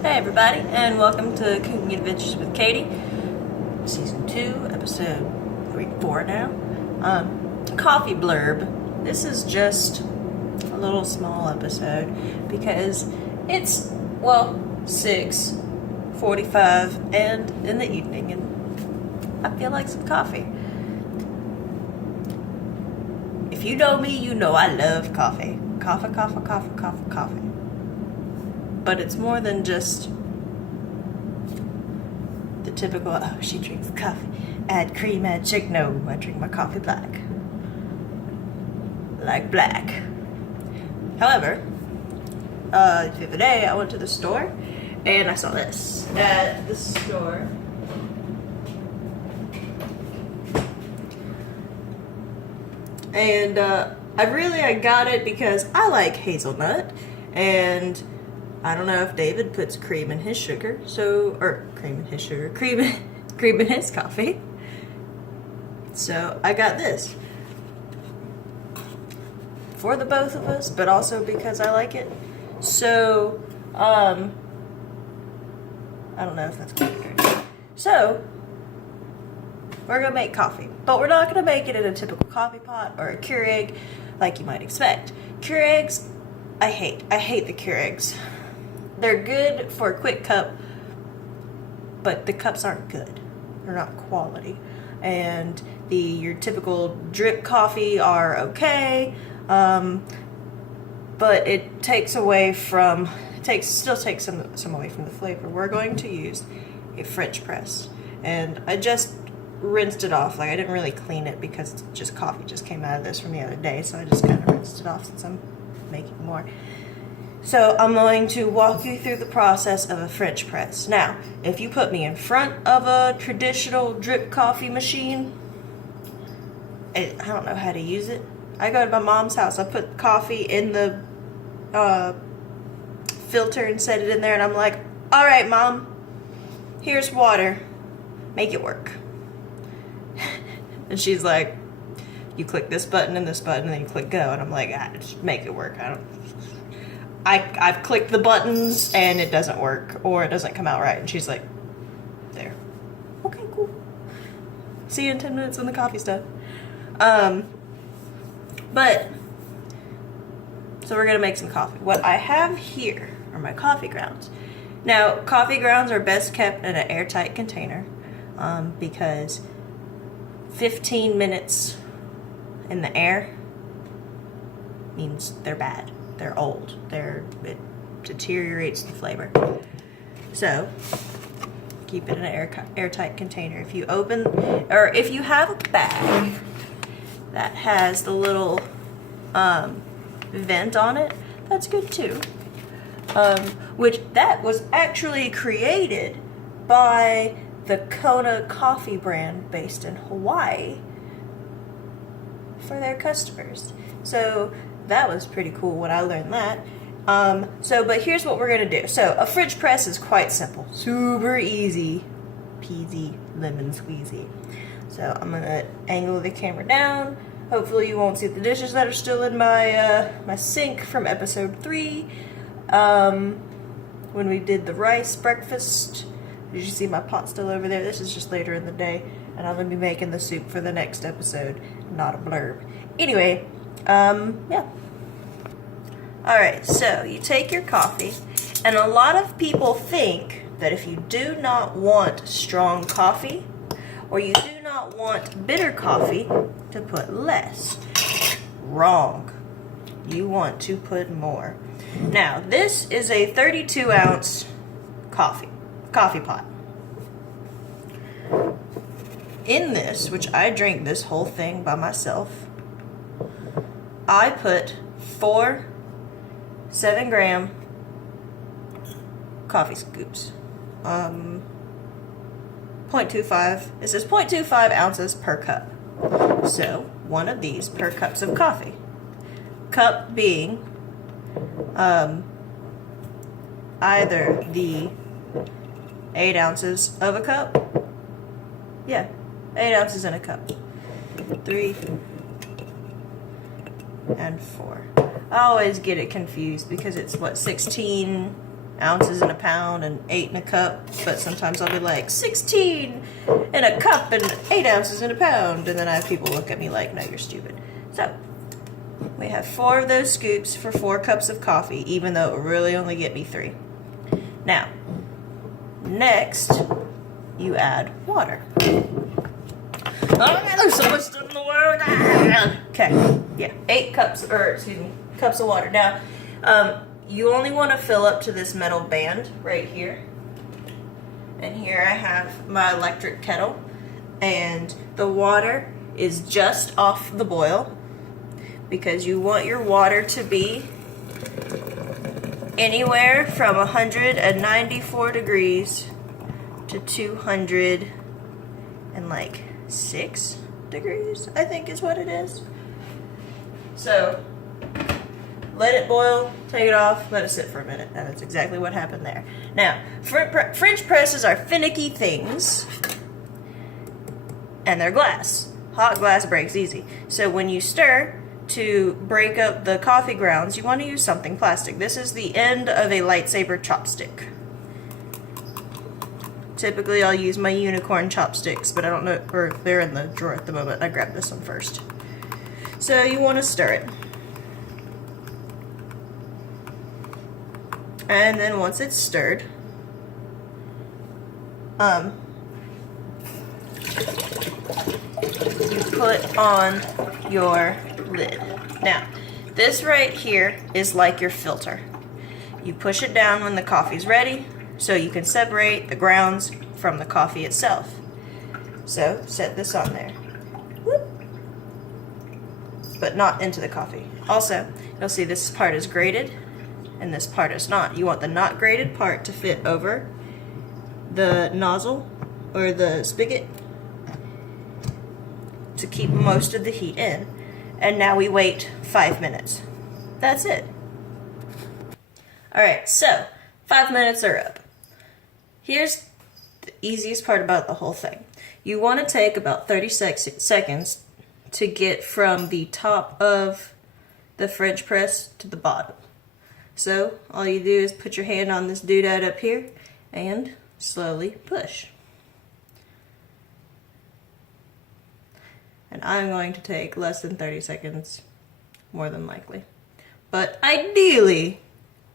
Hey everybody, and welcome to Cooking Adventures with Katie, Season 2, Episode 4 now. Coffee blurb. This is just a little small episode because it's, 6:45 and in the evening, and I feel like some coffee. If you know me, you know I love coffee. Coffee. But it's more than just the typical, oh, she drinks coffee, add cream, add sugar. No, I drink my coffee black. Like black. However, the other day I went to the store and I saw this at the store. And I got it because I like hazelnut, and I don't know if David puts cream in his sugar, cream in his coffee. So I got this for the both of us, but also because I like it. So, I don't know if that's clear. So, we're gonna make coffee, but we're not gonna make it in a typical coffee pot or a Keurig like you might expect. Keurigs, I hate the Keurigs. They're good for a quick cup, but the cups aren't good. They're not quality. And your typical drip coffee are okay, but it still takes some away from the flavor. We're going to use a French press, and I just rinsed it off. Like, I didn't really clean it because it's just coffee just came out of this from the other day, so I just kind of rinsed it off since I'm making more. So I'm going to walk you through the process of a French press. Now, if you put me in front of a traditional drip coffee machine, I don't know how to use it. I go to my mom's house, I put coffee in the filter and set it in there, and I'm like, all right, Mom, here's water. Make it work. And she's like, you click this button and this button, and then you click go. And I'm like, just make it work. I've clicked the buttons and it doesn't work, or it doesn't come out right. And she's like, there. Okay, cool. See you in 10 minutes when the coffee's done. So we're gonna make some coffee. What I have here are my coffee grounds. Now, coffee grounds are best kept in an airtight container, because 15 minutes in the air means they're bad. They're old. It deteriorates the flavor. So keep it in an airtight container. If you have a bag that has the little vent on it, that's good too. Which that was actually created by the Kona coffee brand based in Hawaii for their customers. So that was pretty cool when I learned that. But here's what we're gonna do. So a French press is quite simple, super easy peasy lemon squeezy. So I'm gonna angle the camera down. Hopefully you won't see the dishes that are still in my my sink from episode 3. When we did the rice breakfast. Did you see my pot still over there? This is just later in the day, and I'm gonna be making the soup for the next episode, not a blurb. Anyway, yeah. Alright, so you take your coffee, and a lot of people think that if you do not want strong coffee, or you do not want bitter coffee, to put less. Wrong. You want to put more. Now, this is a 32-ounce coffee pot. In this, which I drink this whole thing by myself, I put 4 7-gram coffee scoops. 0.25. It says 0.25 ounces per cup. So, one of these per cups of coffee. Cup being either the 8 ounces of a cup. Yeah, 8 ounces in a cup. 3 and 4. I always get it confused because it's what, 16 ounces in a pound and 8 in a cup, but sometimes I'll be like 16 in a cup and 8 ounces in a pound, and then I have people look at me like, no, you're stupid. So we have 4 of those scoops for 4 cups of coffee, even though it will really only get me 3. Now, next, you add water. Oh, there's so much stuff in the world. Okay, yeah, 8 cups, cups of water. Now, you only want to fill up to this metal band right here. And here I have my electric kettle. And the water is just off the boil, because you want your water to be anywhere from 194 degrees to 206 degrees, I think is what it is. So let it boil, take it off, let it sit for a minute. And that's exactly what happened there. Now, French presses are finicky things, and they're glass. Hot glass breaks easy. So when you stir to break up the coffee grounds, you want to use something plastic. This is the end of a lightsaber chopstick. Typically I'll use my unicorn chopsticks, but I don't know, or they're in the drawer at the moment. I grabbed this one first. So you want to stir it. And then once it's stirred, you put on your lid. Now, this right here is like your filter. You push it down when the coffee's ready, so you can separate the grounds from the coffee itself. So, set this on there. Whoop. But not into the coffee. Also, you'll see this part is grated, and this part is not. You want the not grated part to fit over the nozzle or the spigot to keep most of the heat in. And now we wait 5 minutes. That's it. Alright, so 5 minutes are up. Here's the easiest part about the whole thing. You want to take about 30 seconds to get from the top of the French press to the bottom. So all you do is put your hand on this doodad up here and slowly push. And I'm going to take less than 30 seconds, more than likely. But ideally,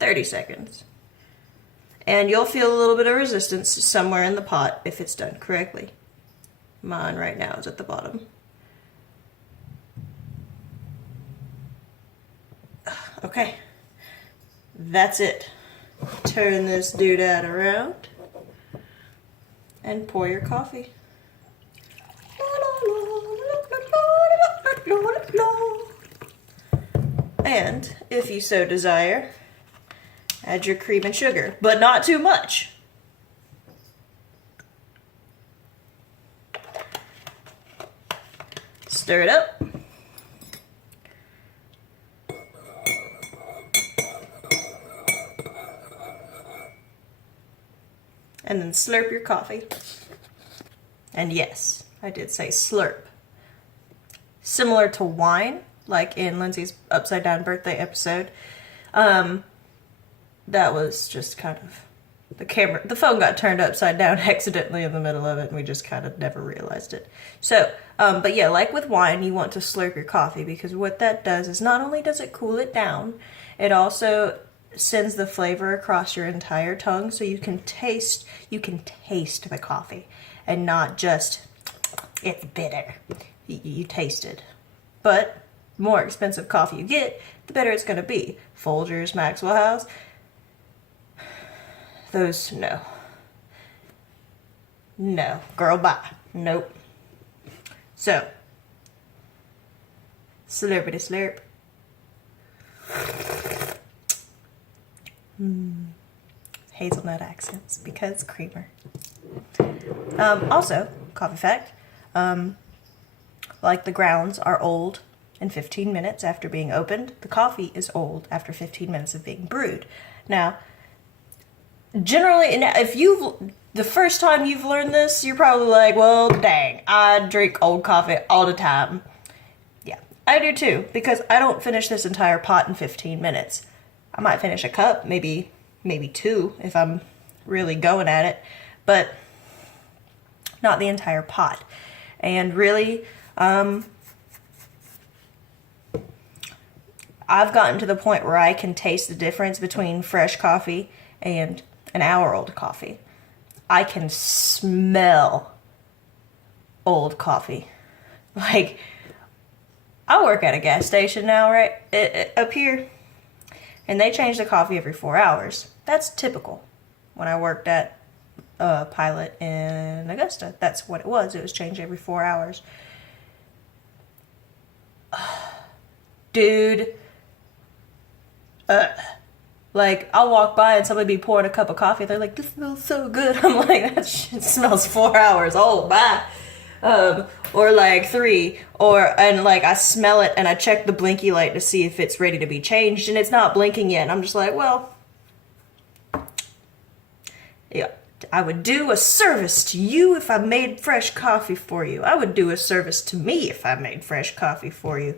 30 seconds. And you'll feel a little bit of resistance somewhere in the pot if it's done correctly. Mine right now is at the bottom. Okay. That's it. Turn this doodad around and pour your coffee. And if you so desire, add your cream and sugar, but not too much. Stir it up. And then slurp your coffee. And yes, I did say slurp. Similar to wine, like in Lindsay's upside down birthday episode. That was just kind of the phone got turned upside down accidentally in the middle of it, and we just kind of never realized it. So, but yeah, like with wine, you want to slurp your coffee, because what that does is not only does it cool it down, it also sends the flavor across your entire tongue, so you can taste the coffee, and not just it's bitter. You taste it. But the more expensive coffee you get, the better it's going to be. Folgers, Maxwell House, those, no. No. Girl, bye. Nope. So, slurpity slurp. Hazelnut accents, because creamer. Also, coffee fact, like the grounds are old in 15 minutes after being opened, the coffee is old after 15 minutes of being brewed. Now, generally, if the first time you've learned this, you're probably like, well, dang, I drink old coffee all the time. Yeah, I do too, because I don't finish this entire pot in 15 minutes. I might finish a cup, maybe maybe 2 if I'm really going at it, but not the entire pot. And really, I've gotten to the point where I can taste the difference between fresh coffee and an hour-old coffee. I can smell old coffee. Like, I work at a gas station now, right, up here, and they change the coffee every 4 hours. That's typical. When I worked at Pilot in Augusta, that's what it was. It was changed every 4 hours. Dude, like, I'll walk by and somebody be pouring a cup of coffee. They're like, this smells so good. I'm like, that shit smells 4 hours old. Bye. Or like 3. And like, I smell it and I check the blinky light to see if it's ready to be changed, and it's not blinking yet. And I'm just like, well, yeah, I would do a service to you if I made fresh coffee for you. I would do a service to me if I made fresh coffee for you.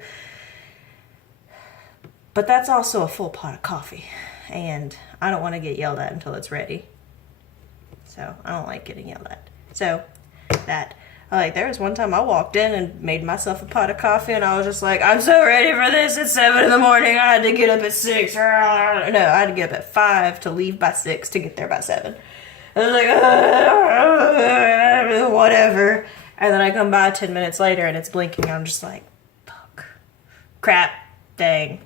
But that's also a full pot of coffee, and I don't want to get yelled at until it's ready. So I don't like getting yelled at. So that, like, there was one time I walked in and made myself a pot of coffee, and I was just like, I'm so ready for this. It's 7 in the morning. I had to get up at 6. No, I had to get up at 5 to leave by 6 to get there by 7. I was like, whatever. And then I come by 10 minutes later and it's blinking. I'm just like, fuck. Crap. Dang.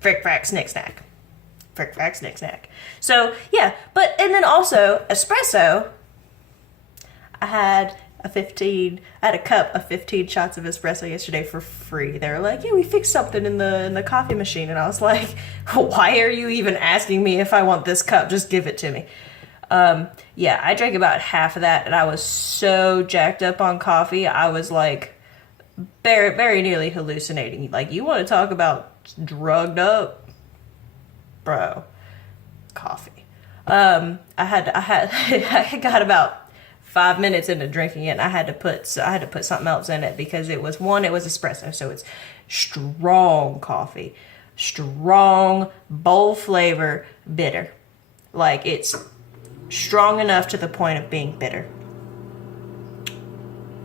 Frick, frack, snick, snack. Frick, frack, snick, snack. So, yeah. And then also, espresso. I had a cup of 15 shots of espresso yesterday for free. They were like, yeah, we fixed something in the coffee machine. And I was like, why are you even asking me if I want this cup? Just give it to me. Yeah, I drank about half of that, and I was so jacked up on coffee. I was like, very, very nearly hallucinating. Like, you want to talk about drugged up? Bro. Coffee. I got about 5 minutes into drinking it, and I had to put something else in it because it was espresso, so it's strong coffee, strong bowl flavor, bitter. Like, it's strong enough to the point of being bitter.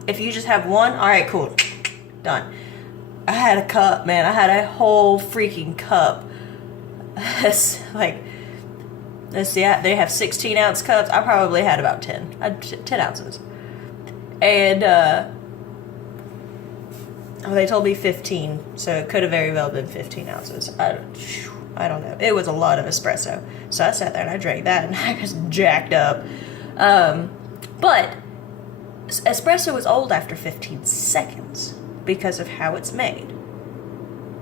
If you just have one, all right, cool, done. I had a cup, man. I had a whole freaking cup. It's like, let's see, they have 16-ounce cups. I probably had about 10. 10 ounces. And, they told me 15, so it could have very well been 15 ounces. I don't know. It was a lot of espresso. So I sat there and I drank that, and I was jacked up. But espresso is old after 15 seconds because of how it's made.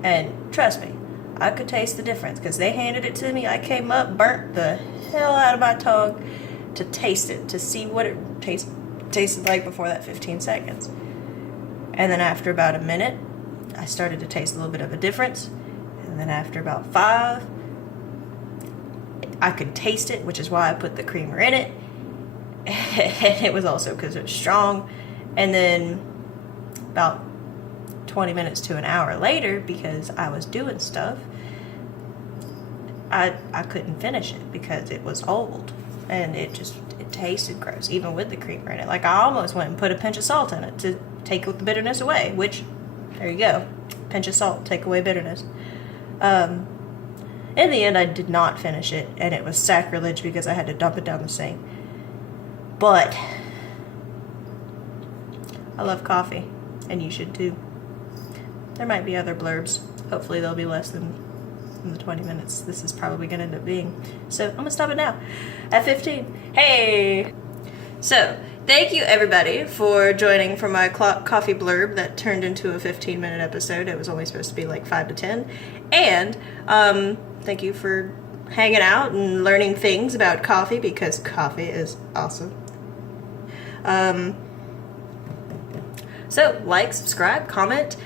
And trust me, I could taste the difference because they handed it to me. I came up, burnt the hell out of my tongue to taste it, to see what it tasted like before that 15 seconds. And then after about a minute, I started to taste a little bit of a difference. And then after about 5, I could taste it, which is why I put the creamer in it. And it was also because it was strong. And then about 20 minutes to an hour later, because I was doing stuff, I couldn't finish it because it was old. And it tasted gross, even with the creamer in it. Like, I almost went and put a pinch of salt in it to take the bitterness away, which, there you go. Pinch of salt, take away bitterness. In the end, I did not finish it, and it was sacrilege because I had to dump it down the sink. But I love coffee, and you should too. There might be other blurbs. Hopefully they'll be less than the 20 minutes this is probably going to end up being. So I'm going to stop it now at 15. Hey! So, thank you everybody for joining for my coffee blurb that turned into a 15-minute episode. It was only supposed to be like 5 to 10. And thank you for hanging out and learning things about coffee, because coffee is awesome. So, like, subscribe, comment,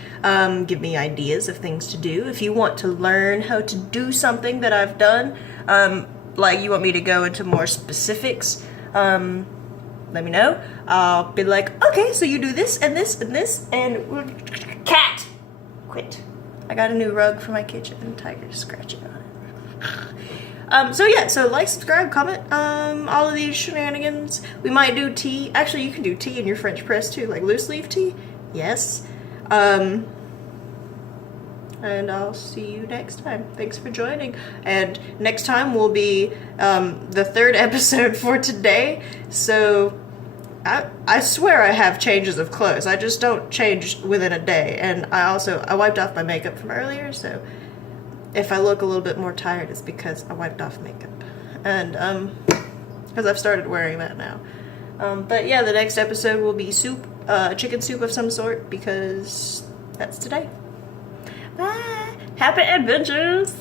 give me ideas of things to do. If you want to learn how to do something that I've done, like you want me to go into more specifics, let me know. I'll be like, okay, so you do this and this and this, and cat, quit. I got a new rug for my kitchen, and Tiger's scratching on So yeah, so like, subscribe, comment, all of these shenanigans. We might do tea. Actually, you can do tea in your French press too, like loose leaf tea. Yes. And I'll see you next time. Thanks for joining. And next time will be the 3rd episode for today. So I swear I have changes of clothes. I just don't change within a day. And I wiped off my makeup from earlier, so if I look a little bit more tired, it's because I wiped off makeup. And because I've started wearing that now. But yeah, the next episode will be soup, chicken soup of some sort, because that's today. Bye! Happy adventures!